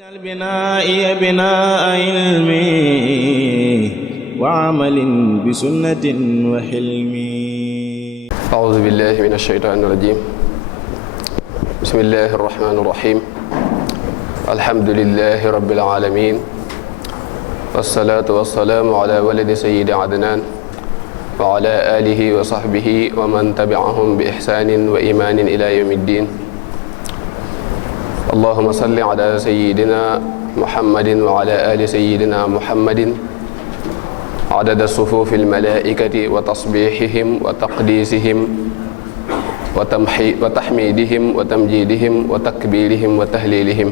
واجعل بنائي بناء علم وعمل بسنة وحلم. أعوذ بالله من الشيطان الرجيم. بسم الله الرحمن الرحيم. الحمد لله رب العالمين، والصلاة والسلام على ولد سيد عدنان وعلى آله وصحبه ومن تبعهم بإحسان وإيمان إلى يوم الدين. اللهم صل على سيدنا محمد وعلى آل سيدنا محمد عدد صفوف الملائكة وتصبيحهم وتقديسهم وتحميدهم وتمجيدهم وتكبيرهم وتهليلهم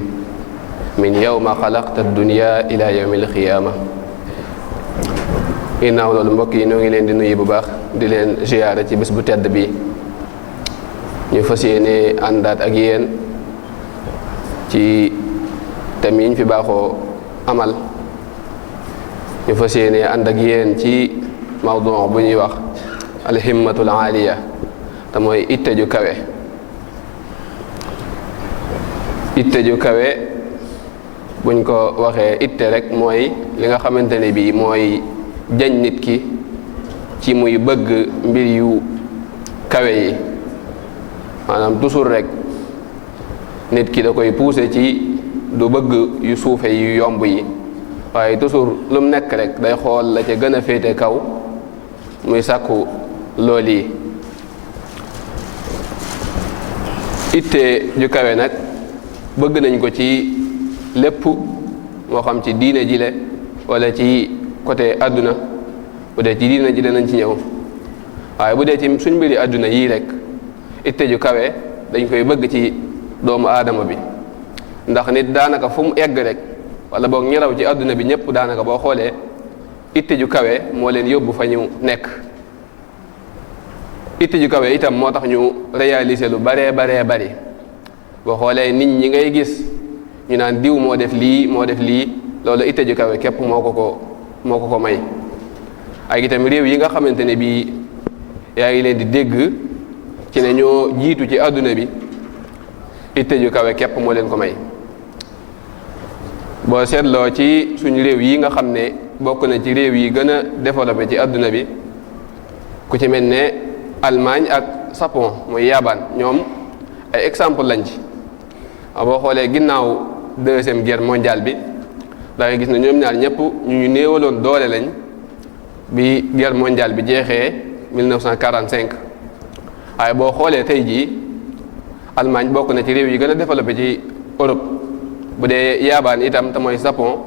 من يوم خلقت الدنيا إلى يوم القيامة. ginnaaw loolu mbokk yi ñoo ngi leen di nuyu bu baax di leen ziyaara ci bés bu tedd bi ñu fas yéene àndaat ak yéen ci thème yi ñu fi baaxoo amal. ñu fas yéene ànd ak yéen ci mawdu bu ñuy wax alhimmatul aaliya te mooy itte ju kawe. itte ju kawe buñ ko waxee itte rek mooy li nga xamante ne bii mooy jañ nit ki ci muy bëgg mbir yu kawe yi, maanaam toujours rek nit ki da koy pousser ci du bëgg yu suufe yu yomb yi, waaye toujours lu mu nekk rek day xool la ca gën a féete kaw muy sàkku lool yi. itte ju kawe nag bëgg nañ ko ci lépp, moo xam ci diine jile wala ci côté àdduna. bu dee ci diine ji danañ ci ñëw, waaye bu dee ci suñ mbiri àdduna yii rek itte ju kawe dañ koy bëgg ci doomu aadama bi, ndax nit daanaka fu mu egg rek wala boog ñi raw ci àdduna bi ñëpp daanaka boo xoolee itte ju kawe moo leen yóbbu fa ñu nekk. itte ju kawe itam moo tax ñu réaliser lu baree bari. boo xoolee nit ñi ngay gis ñu naan diw moo def lii loolu itte ju kawe képp moo ko ko may. ak itam réew yi nga xamante ne bii yaa ngi leen di dégg ci ne ñoo jiitu ci àdduna bi, itte ju kawe képp moo leen ko may. boo seetloo ci suñu réew yi nga xam ne bokk na ci réew yi gën a développé ci àdduna bi, ku ci mel ne Allemagne ak Japon muy Yabaan, ñoom ay exemple lañ ci. boo xoolee ginnaaw deuxième guerre mondiale bi da ngay gis ne ñoom ñaar ñëpp ñu néewaloon doole lañ bi guerre mondiale bi jeexee 1945. waaye boo xoolee tey jii Allemagne bokk na ci réew yi gën a développé ci Europe. bu dee Yabaan itam te mooy Japon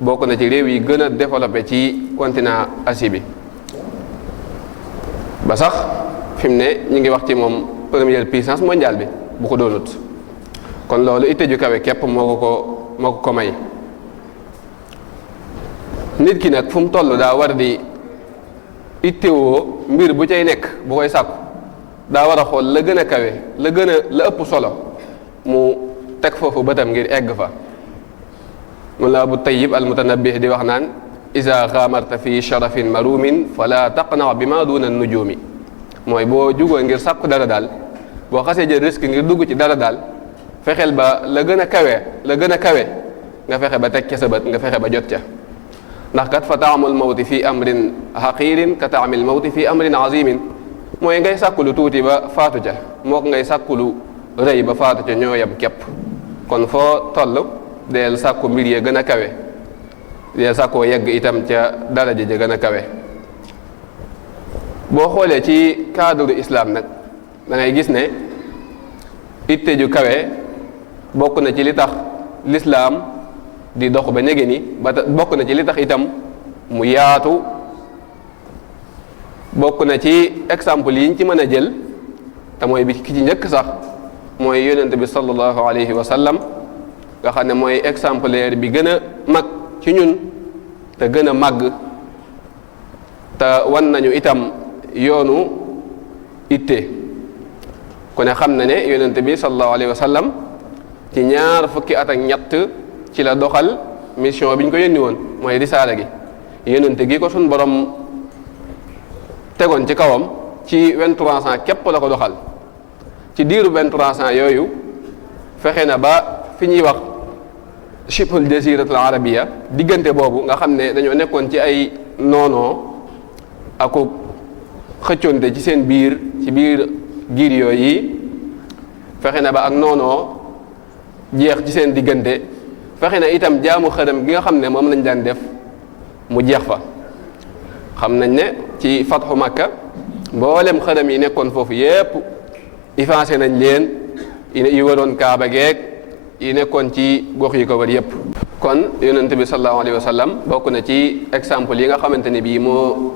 bokk na ci réew yi gën a développé ci continent Asie bi, ba sax fi mu ne ñu ngi wax ci moom première puissance mondiale bi bu ko doonut. kon loolu itte ju kawe képp moo ko may. nit ki nag fu mu toll daa war di ittewoo mbir bu cay nekk bu koy sàkku daa war a xool la gën a kawe la ëpp solo mu teg foofu bëtam ngir egg fa. mun la Abu Tayyib al Mutanabbih di wax naan iza xaamarta fi sharafin marumin fala taqna bi ma duna nujumi. mooy boo jugoo ngir sàkku dara daal, boo xasee jël risque ngir dugg ci dara daal, fexeel ba la gën a kawe nga fexe ba teg ca sa bët, nga fexe ba jot ca. ndax kat fa taamul mawti fi amrin haqirin ka taamil mawti fi amrin azimin. mooy ngay sàkku lu tuuti ba faatu ca mook ngay sàkku lu rëy ba faatu ca ñoo yem képp. kon foo toll deel sàkku mbir ya gën a kawe, deel sàkkoo yegg itam ca daraja ja gën a kawe. boo xoolee ci cadre islam nag da ngay gis ne itte ju kawe bokk na ci li tax lislaam di dox ba nege ni bokk na ci li tax itam mu yaatu. bokk na ci exemple yi ñu ci mën a jël te mooy bi ki ci njëkk sax mooy yonent bi sallallahu alayhi wa sallam, nga xam ne mooy exemplaire bi gën a mag ci ñun te gën a màgg te wan nañu itam yoonu itte. ku ne xam na ne yonent bi sallallahu alayhi wa sallam ci 20 fukki at ak ñett ci la doxal mission bi ñu ko yónni woon mooy risaala gi. yonent gi ko suñ borom tegoon ci kawam ci 23 ans képp la ko doxal. ci diiru 23 ans yooyu fexe na ba fi ñuy wax shibhul jaziratul arabiya diggante boobu nga xam ne dañoo nekkoon ci ay noonoo aku xëccoonte ci seen biir ci biir giir yooyu fexe na ba ak noonoo jeex ci seen diggante fexe na itam jaamu xërëm gi nga xam ne moom lañ daan def mu jeex fa. xam nañ ne ci fatxu Makka mboolem xërëm yi nekkoon foofu yépp effacé nañ leen yi waroon Kaaba geek yi nekkoon ci gox yi ko wër yépp. kon yonent bi sallallahu alayhi wa sallam bokk na ci exemple yi nga xamante ne bii moo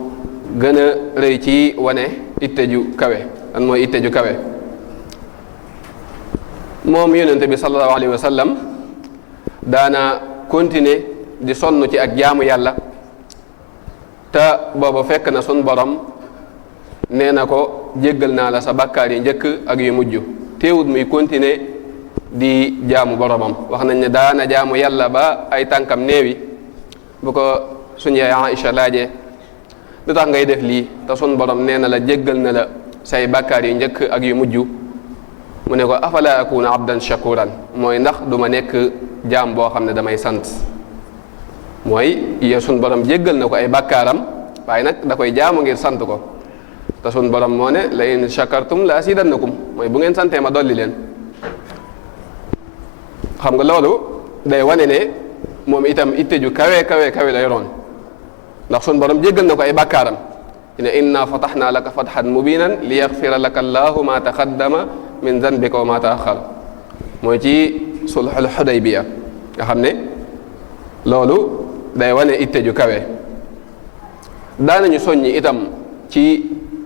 gën a rëy ci wane itte ju kawe lan mooy itte ju kawe. moom yonent bi sallallahu alayhi wa sallam daana continuer di sonn ci ak jaamu yàlla te booba fekk na sun borom nee na ko jéggal naa la sa bakkaar yi njëkk ak yu mujj teewut muy continuer di jaamu boromam. wax nañ ne daana jaamu yàlla ba ay tànkam néewi bu ko suñu yaay Aïcha laajee lu tax ngay def lii te sun borom nee na la jéggal na la say bakkaar yi njëkk ak yu mujj mu ne ko afala akuna abdan shakuran mooy ndax du ma nekk jaam boo xam ne damay sant. mooy yee sun borom jéggal na ko ay bakkaaram waaye nag da koy jaamu ngir sant ko te sun borom moo ne la in shakartum la asidannakum mooy bu ngeen santee ma dolli leen. xam nga loolu day wane ne moom itam itte ju kawe kawe kawe la yoroon ndax sun borom jéggal na ko ay bakkaaram ne inna fatahnaa laka fathan mubinan li yaxfira laka allahu ma taqaddama min zanbika wa ma taaxar mooy ci sulhul Hudaybiya nga xam ne loolu day wane itte ju kawe. daanañu soññi itam ci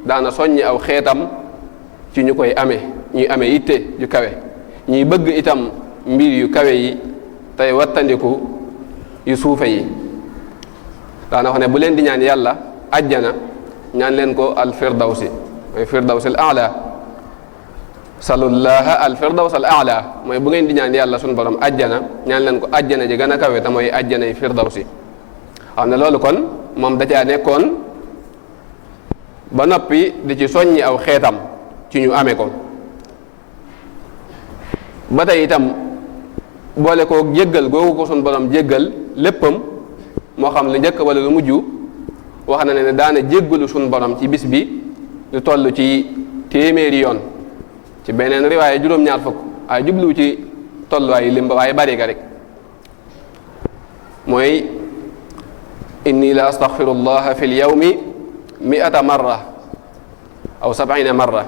daana soññi aw xeetam ci ñu koy amee ñuy amee itte ju kawe ñuy bëgg itam mbir yu kawe yi tey wattandiku yu suufe yi. daana wax ne bu leen di ñaan yàlla ajjana ñaan leen ko al firdawsi mooy firdawsi al aala salullaha al firdaws al aala mooy bu ngeen di ñaan yàlla suñu borom ajjana ñaan leen ko ajjana ji gën a kawe te mooy ajjana yi firdawsi. xam ne loolu kon moom da caa nekkoon ba noppi di ci soññi aw xeetam ci ñu amee ko. ba tey itam boole koo jéggal googu ko suñu borom jéggal léppam moo xam lu njëkk wala lu mujj wax na ne daana jéggalu suñu borom ci bis bi lu toll ci téeméeri yoon. ci beneen riwaaye juróom-ñaar fukk waaye jubluwu ci tolluwaayu lim ba waaye bari ga rek mooy inni la astaghfirullaha fi l yawmi 100 marra aw 70 marra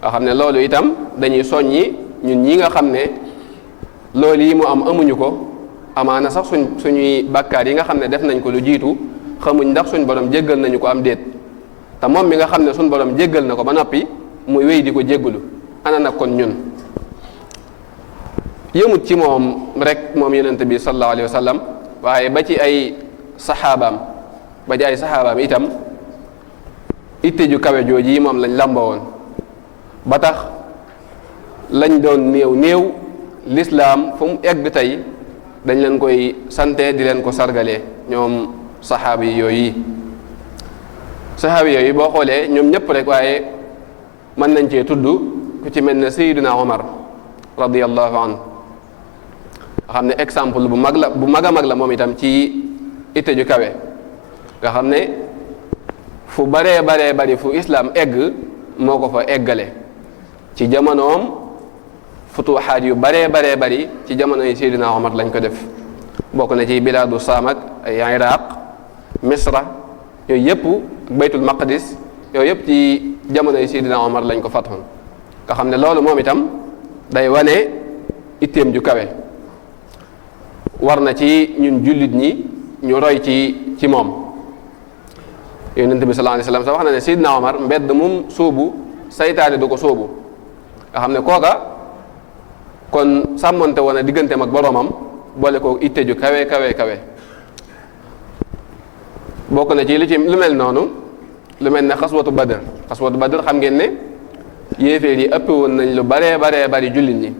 nga xam ne loolu itam dañuy soññi ñun ñi nga xam ne loolu yi mu am amuñu ko amaana sax suñuy bàkkaar yi nga xam ne def nañ ko lu jiitu xamuñ ndax suñ borom jéggal nañu ko am déet te moom mi nga xam ne suñ borom jéggal na ko ba noppi muy wéy di ko jéggalu ana nag kon ñun. yëmut ci moom rek moom yonent bi sallallahu alayhi wa sallam waaye ba ci ay saxaabaam itam itte ju kawe jooji yi moom lañ làmba woon ba tax lañ doon néew lislaam fu mu egg tey dañ leen koy sante di leen ko sargalee ñoom saxaabi yooyu boo xoolee ñoom ñëpp rek waaye mën nañ cee tudd ku ci mel ne Seydina Omar radiyallahu anhu nga xam ne exemple bu mag a mag la moom itam ci itte ju kawe nga xam ne fu baree bari fu islam egg moo ko fa eggale ci jamonoom futuxaat yu baree bari ci jamono yi Seydina Omar lañ ko def bokk na ci bilaadu Saam ak ay Iraq Misra yooyu yëpp baytul maqdis yooyu yëpp ci jamono yi Seydina Omar lañ ko fatxoon nga xam ne loolu moom itam day wane itteem ju kawe war na ci ñun jullit ñi ñu roy ci moom. Yonent bi sallallahu alayhi wasallam sax wax na ne Seydina Omar mbedd mum sóobu saytaane du ko sóobu nga xam ne kooka kon sàmmonte woon a digganteem ak boroomam boole ko itte ju kawe bokk na ci lu mel noonu lu mel ne xaswatu Badr xam ngeen ne yéeféer yi ëpp woon nañ lu baree bari jullit ñi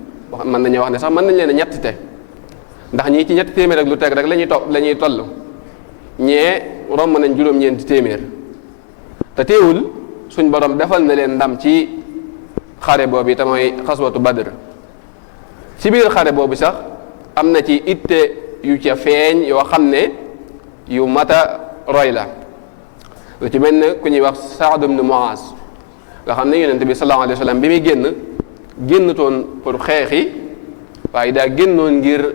mën nañoo wax ne sax mën nañ leen a ñettite ndax ñii ci ñetti téeméer ak lu teg rek la ñuy toll ñee romb nañ juróom-ñeenti téeméer te teewul suñ borom defal na leen ndam ci xare boobu te mooy xaswatu Badr ci biir xare boobu sax am na ci itte yu ca feeñ yoo xam ne yu mata roy la lu ci mel ne ku ñuy wax Saad ibn Muaz nga xam ne yonent bi sallallahu alayhi wa sallam bi muy génnutoon pour xeexi waaye daa génnoon ngir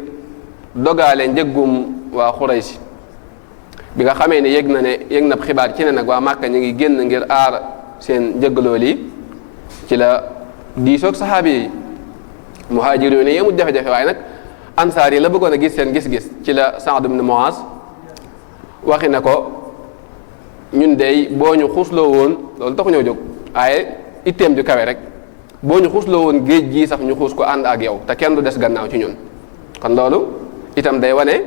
dogaale njëggum waa Xuraysi bi nga xamee ne yëg na xibaar ci ne nag waa Màkka ñu ngi génn ngir aar seen njëggaloo li ci la diisoog saxaabi yi muhaajiruun yi amul jafe-jafe waaye nag ansaar yi la bëggoon a gis seen gis-gis ci la Saad ibn Muaz waxi na ko ñun dey boo ñu xuusloo woon loolu taxu ñoo jóg waaye itteem ju kawe rek boo ñu xuusloo woon géej gii sax ñu xuus ko ànd ak yow te kenn du des gannaaw ci ñun kon loolu itam day wane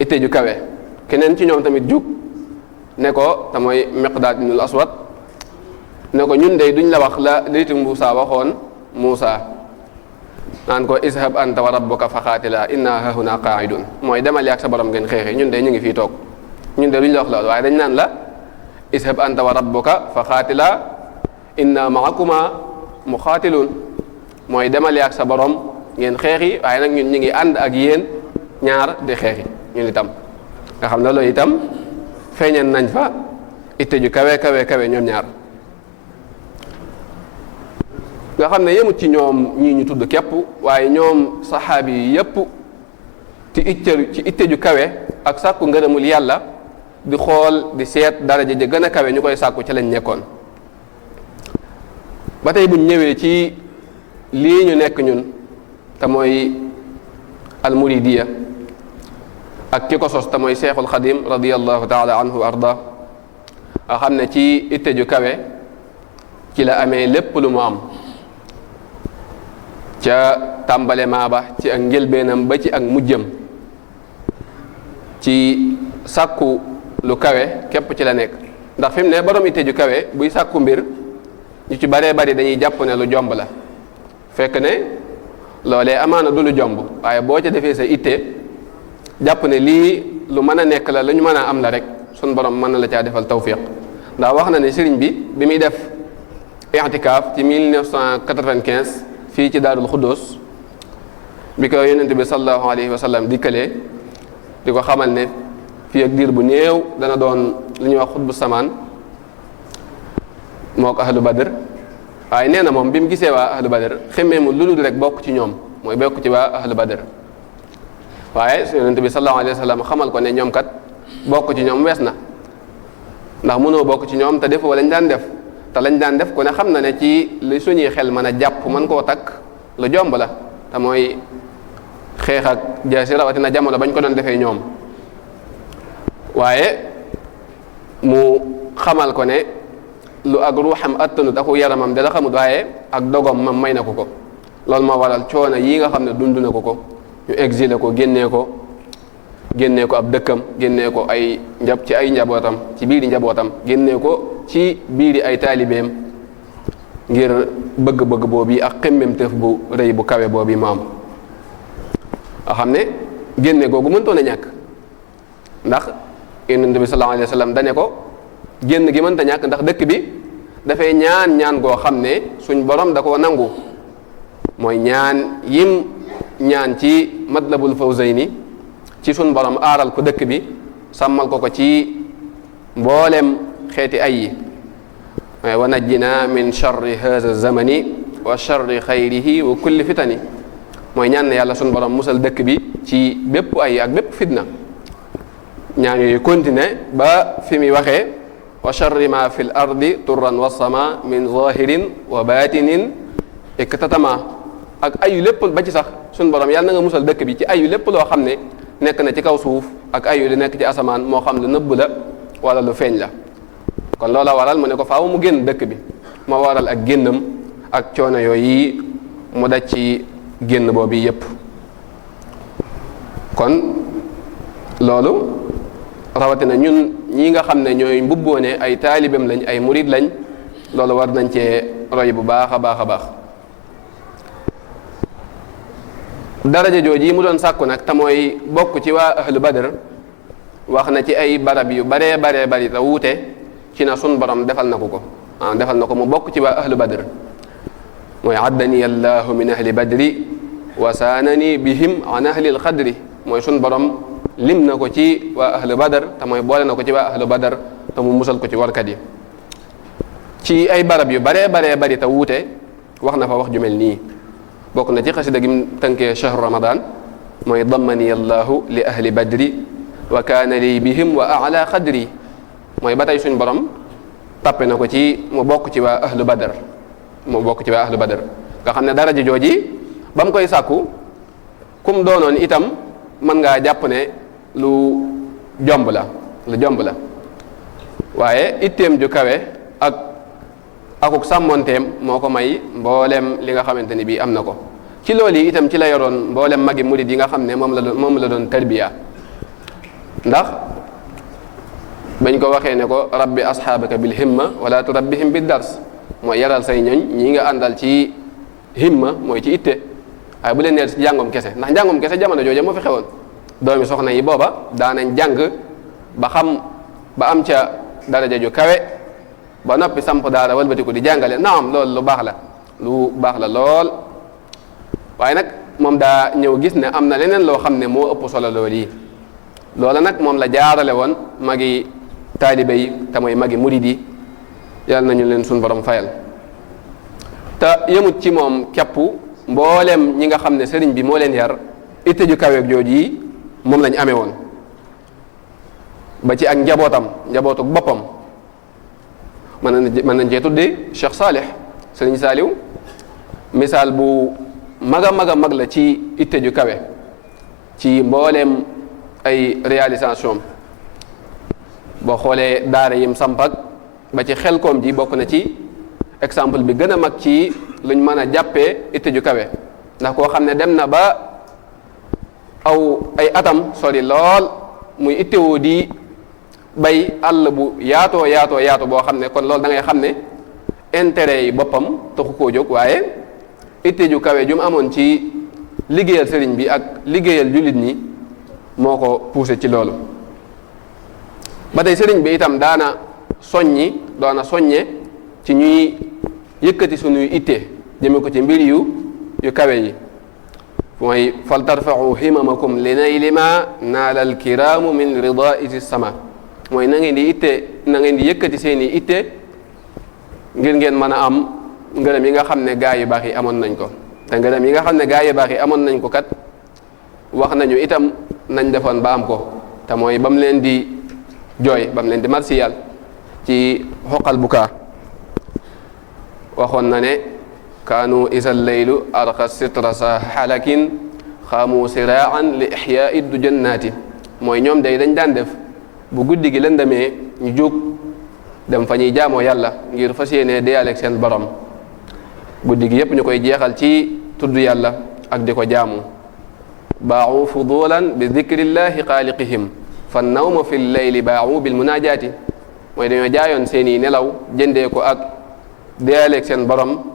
itte ju kawe keneen ci ñoom tamit jug ne ko te mooy Miqdaad ibnul Aswad ne ko ñun dey duñ la wax la liiti Muusaa waxoon Muusaa naan ko ishab anta wa rabbuka fa xaatila inna hahuna qaaidun mooy demal yaag sa borom ngeen xeexi ñun de ñu ngi fii toog ñun de duñ la wax loolu waaye dañ naan la ishab anta wa rabbuka fa xaatila inna maakuma muxaatiluun mooy demal yaag sa borom ngeen xeexi waaye nag ñun ñu ngi ànd ak yéen ñaar di xeexi ñun itam nga xam ne loolu itam feeñal nañ fa itte ju kawe kawe kawe ñoom ñaar nga xam ne yemut ci ñoom ñii ñu tudd képp waaye ñoom saxaabi yi yépp ci itte ju kawe ak sàkku ngërëmul yàlla di xool di seet daraja ja gën a kawe ñu koy sàkku ci lañ nekkoon ba tey buñ ñëwee ci lii ñu nekk ñun te mooy almuridiya ak ki ko sos te mooy Seexul Xadim radiyallahu taala anhu wa arda nga xam ne ci itte ju kawe ci la amee lépp lu mu am ca tàmbale maa ba ci ak njëlbeenam ba ci ak mujjam ci sàkku lu kawe képp ci la nekk ndax fi mu ne borom itte ju kawe buy sàkku mbir ñu ci baree bari dañuy jàpp ne lu jomb la fekk ne loolee amaana du lu jomb waaye boo ca defee sa itte jàpp ne lii lu mën a nekk la lu ñu mën a am la rek sun borom mën na la caa defal tawfiq ndax wax na ne sëriñ bi muy def i'tikaaf ci 1995 fii ci Daarul Xuddoos bi ko yonent bi sallallahu alayhi wa sallam dikkalee di ko xamal ne fii ak diir bu néew dana doon lu ñuy wax xutbu samaan moo ko ahlu badr waaye nee na moom bi mu gisee waa ahlu badr xemmee mu lu dul rek bokk ci ñoom mooy bokk ci waa ahlu badr waaye yonent bi sallallahu alayhi wa sallam xamal ko ne ñoom kat bokk ci ñoom wees na ndax mënoo bokk ci ñoom te defoo lañ daan def te lañ daan def ku ne xam na ne ci li suñuy xel mën a jàpp mën koo takk lu jomb la te mooy xeex ak jaasi rawatina jamono bañ ko doon defee ñoom waaye mu xamal ko ne lu ak ruuxam attanut aku yaramam dara xamut waaye ak dogom mam may na ko loolu moo waral coono yi nga xam ne dund na ko ñu exilé ko génnee ko ab dëkkam génnee ko ci ay njabootam ci biiri njabootam génnee ko ci biiri ay taalibeem ngir bëgg-bëgg boobu ak xemmem tëf bu rëy bu kawe boobu mu am nga xam ne génne googu mëntoon a ñàkk ndax yonent bi sallallahu alayhi wa sallam dane ko génn gi mënta ñàkk ndax dëkk bi dafay ñaan goo xam ne suñ borom da koo nangu mooy ñaan yim ñaan ci Matlabul Fawzayni ci suñ borom aaral ko dëkk bi sàmmal ko ci mboolem xeeti ay yi wa najjina min charri haza zamani wa charri xayrihi wa kulli fitani mooy ñaan na yàlla suñ borom musal dëkk bi ci bépp ay ak bépp fitna ñaan yooyu continuer ba fi muy waxee wa charri ma fi l ardi turran wa sama min zahirin wa batinin iktatama ak ayu lépp ba ci sax suñ borom yàlla na nga musal dëkk bi ci ayu lépp loo xam ne nekk na ci kaw suuf ak ayu li nekk ci asamaan moo xam lu nëbb la wala lu feeñ la kon loola waral mu ne ko faaw mu génn dëkk bi moo waral ak génnam ak coono yooyu mu daj ci génn boobu yépp kon loolu rawatina ñun ñi nga xam ne ñooy mbubboone ay taalibeem lañ ay murid lañ loolu war nañ cee roy bu baax a baax a baax daraja jooji yi mu doon sàkku nag te mooy bokk ci waa ahlu badr wax na ci ay barab yu baree bari te wuute ci na sun borom defal na ko defal na ko mu bokk ci waa ahlu badr mooy addani allahu min ahli badri wasaanani bihim an ahlil xadri mooy sun borom lim na ko ci waa ahlu badar te mooy boole na ko ci waa ahlu badar te mu musal ko ci warkat yi ci ay barab yu baree bari te wuute wax na fa wax ju mel nii bokk na ci xasida gi mu tënkee shahru ramadan mooy dammani allahu li ahli badri wa kaana li bihim wa ala xadri mooy ba tey suñ borom tappe na ko ci mu bokk ci waa ahlu badar nga xam ne daraja jooji ba mu koy sàkku kum doonoon itam mën ngaa jàpp ne lu jomb la waaye itteem ju kawe akuk sàmmonteem moo ko may mboolem li nga xamante ni bii am na ko ci loolu yi itam ci la yoroon mboolem magi murid yi nga xam ne moom la doon tarbiya ndax bañ ko waxee ne ko rabbi asxaabaka bil himma wala turabbihim bid dars mooy yaral say ñoñ ñi nga àndal ci himma mooy ci itte waaye bu leen neel ci njàngoom kese ndax njàngoom kese jamono jooju moo fi xewoon doomi soxna yi booba daanañ jàng ba xam ba am ca daraja ju kawe ba noppi samp daara walbatiku di jàngale naam loolu lu baax la lool waaye nag moom daa ñëw gis ne am na leneen loo xam ne moo ëpp solo lool yi loola nag moom la jaarale woon magi taalibe yi te mooy magi murid yi yàlla nañu leen suñ borom fayal te yemut ci moom képp mbooleem ñi nga xam ne sëriñ bi moo leen yar itte ju kaweeg jooju yi moom lañ amee woon ba ci ak njabootuk boppam mën nañ cee tuddee Cheikh Salih sëriñ Saaliw misaal bu mag a mag la ci itte ju kawe ci mbooleem ay réalisation boo xoolee daara yim sampak ba ci Xelkom ji bokk na ci exemple bi gën a mag ci luñ mën a jàppee itte ju kawe ndax koo xam ne dem na ba ay atam sori lool muy ittewoo di bay àll bu yaatoo boo xam ne kon loolu da ngay xam ne intérêt yi boppam taxu koo jóg waaye itte ju kawe ju mu amoon ci liggéeyal sëriñ bi ak liggéeyal jullit ñi moo ko poussé ci loolu ba tey sëriñ bi itam doona soññe ci ñuy yëkkati suñuy itte jëme ko ci mbir yu kawe yi mooy fal tarfa'u himamakum li nayli ma naala alkiraamu min ridaa'iti sama mooy na ngeen di yëkkati seeni itte ngir ngeen mën a am ngërëm yi nga xam ne gaa yu baax yi amoon nañ ko te ngërëm yi nga xam ne gaa yu baax yi amoon nañ ko kat wax nañu itam nañ defoon ba am ko te mooy ba mu leen di jooy ba mu leen di marsiyal ci xoqal bukaa waxoon na ne kaanu isal laylu arqa sitra sa xalakin xaamu siraan li ixyaai du jannaati mooy ñoom day dañ daan def bu guddi gi lëndamee ñu jóg dem fa ñuy jaamoo yàlla ngir fas yéenee deyaaleeg seen borom guddi gi yépp ñu koy jeexal ci tudd yàlla ak di ko jaamu baaxu fudulan bi dikrillahi xaaliqihim fa nawma fi llayli baaxu bil munaajaati mooy dañoo jaayoon seeni nelaw jëndee ko ak deyaaleeg seen borom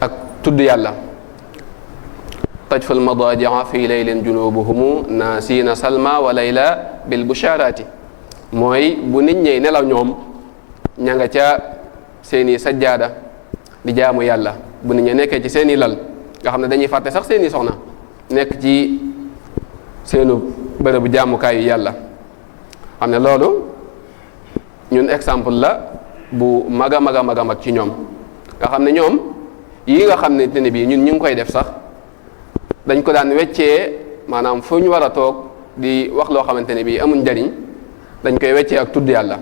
ak tudd yàlla tajfu almadajia fi laylin junubuhumu naasiina salma wa layla bil busharati mooy bu nit ñey nelaw ñoom ña nga ca seeni sajjaada di jaamu yàlla bu nit ñi nekkee ci seeni lal nga xam ne dañuy fàtte sax seeni soxna nekk ci seenu bërëbu jaamukaayu yàlla xam ne loolu ñun exemple la bu mag a mag ci ñoom nga xam ne ñoom yi nga xam ne bii ñun ñu ngi koy def sax dañ ko daan weccee maanaam fu ñu war a toog di wax loo xamante ne bii amuñ njariñ dañ koy weccee ak tudd yàlla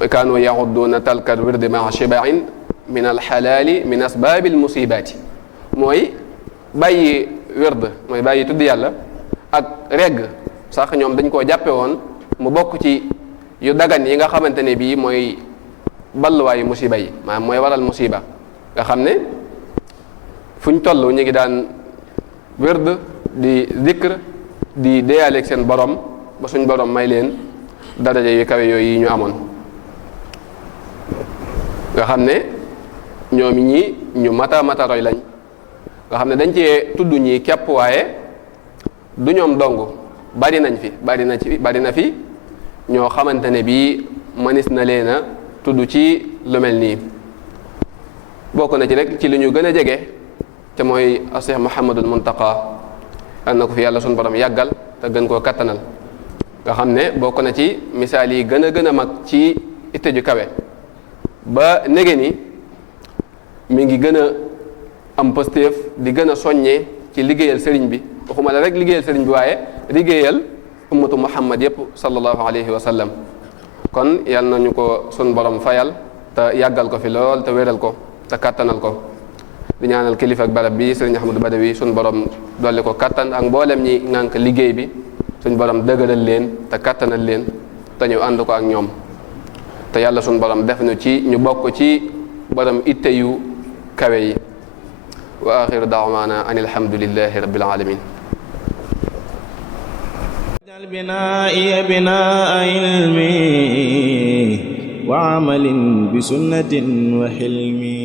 wa kaanu yaxudduuna talkal wirdi maa shibain min alxalaali min asbaabi almusibaati mooy bàyyi wird mooy bàyyi tudd yàlla ak regg sax ñoom dañ koo jàppe woon mu bokk ci yu dagan yi nga xamante ne bii mooy balluwaayu musiba yi maanaam mooy waral musiba nga xam ne fu ñu toll ñu ngi daan wird di zikr di deyaaleeg seen borom ba suñ borom may leen daraja yu kawe yooyu yi ñu amoon nga xam ne ñoom ñi ñu mata roy lañ nga xam ne dañ cee tudd ñi képp waaye du ñoom dong bari na fi ñoo xamante ne bii mënis na leen a tudd ci lu mel nii bokk na ci rek ci li ñu gën a jege te mooy Cheikh Mouhamadul Muntaqa yal na ko fi yàlla suñu borom yàggal te gën koo kattanal nga xam ne bokk na ci misaal yi gën a mag ci itte ju kawe ba nege ni mi ngi gën a am pastéef di gën a soññee ci liggéeyal sëriñ bi waxuma la rek liggéeyal sëriñ bi waaye liggéeyal ummatu muhammad yépp sallallahu alayhi wa sallam kon yal nañu ko sun borom fayal te yàggal ko fi lool te wéral ko te kattanal ko di ñaanal kilifa ak barab bi sëriñ Ahmadou Badawi sun borom dolli ko kattan ak mboolem ñi ŋànk liggéey bi suñ borom dëgëral leen te kattanal leen te ñu ànd ko ak ñoom te yàlla suñ borom def ñu ci ñu bokk ci borom itte yu kawe yi wa axiru daawaana an alhamdulillahi rabbil alamin بنائي بناء علمي وعمل بسنة وحلمي